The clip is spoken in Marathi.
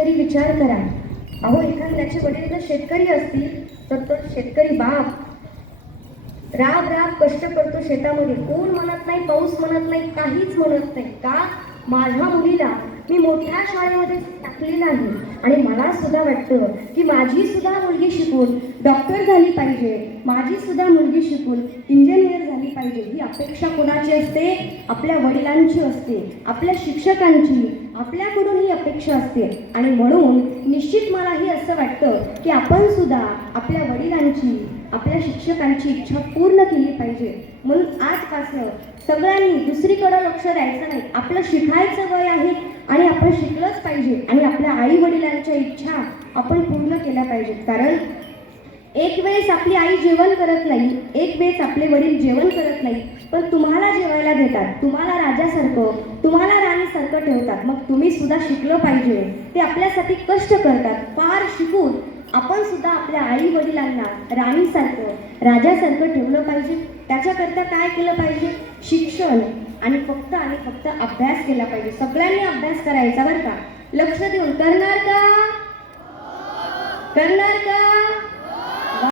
तरी विचार करा. अहो एखाद्याचे वडील जर शेतकरी असतील तर तो शेतकरी बाप. राब राब कष्ट करतो शेतामध्ये. कोण म्हणत नाही पाऊस म्हणत नाही काहीच म्हणत नाही. का? माझ्या मुलीला मी मोठ्या शाळेमध्ये टाकलेलं आहे आणि मला सुद्धा वाटतं की माझी सुद्धा मुलगी शिकून डॉक्टर झाली पाहिजे. माझी सुद्धा मुलगी शिकून इंजिनियर पाहिजे. ही अपेक्षा कोणाची असते? आपल्या वडिलांची असते आपल्या शिक्षकांची आपल्याकडून ही अपेक्षा असते. आणि म्हणून निश्चित मलाही असं वाटतं की आपण सुद्धा आपल्या वडिलांची आपल्या शिक्षकांची इच्छा पूर्ण केली पाहिजे. म्हणून आजपासनं सगळ्यांनी दुसरीकडं लक्ष द्यायचं नाही. आपलं शिकायचं वय आहे आणि आपण शिकलंच पाहिजे. आणि आपल्या आई वडिलांच्या इच्छा आपण पूर्ण केल्या पाहिजेत. कारण एक वेळेस आपली आई जेवण करत नाही एक वेळेस आपले वडील जेवण करत नाही पण तुम्हाला जेवायला देतात तुम्हाला राजासारखं तुम्हाला राणीसारखं ठेवतात मग तुम्ही सुद्धा शिकलं पाहिजे. ते आपल्यासाठी कष्ट करतात फार शिकून आपण सुद्धा आपल्या आई वडिलांना राणीसारखं राजासारखं ठेवलं पाहिजे. त्याच्याकरता काय केलं पाहिजे? शिक्षण आणि फक्त आणि फक्त अभ्यास केला पाहिजे. सगळ्यांनी अभ्यास करायचा बरं का? लक्ष देऊन. करणार का? करणार का?